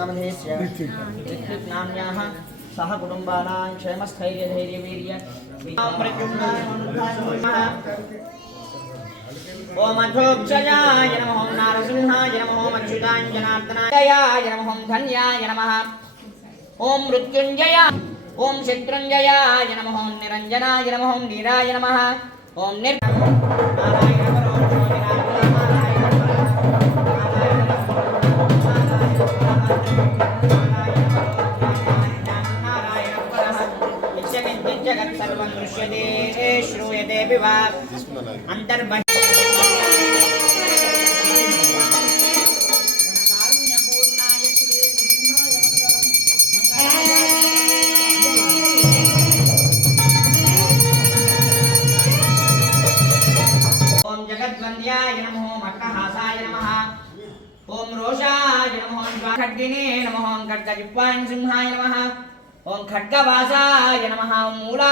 नामधेयस्य नाम्याः सह कुटुम्बानां क्षेमस्थैर्यधैर्यवीर्य ओम अधोक्षयाय नमः ओम नारसिंहाय नमः ओम अच्युताञ्जनार्दनाय नमः ओम धन्याय नमः ओम मृत्युंजय ओम शत्रुंजयाय नमः ओम निरंजनाय नमः ओम नीराय नमः ओम जगत् सर्वं दृश्यते श्रूयते विवा अंतर्बहि ओम जगद्वन्द्याय नमः ओम अट्टहासाय नमः ओम रोषाय नमः ओम खड्गिने नमः ओम खड्गजिह्वाय सिंहाय नमः ओम खड्गवासाय नमः ओम मूला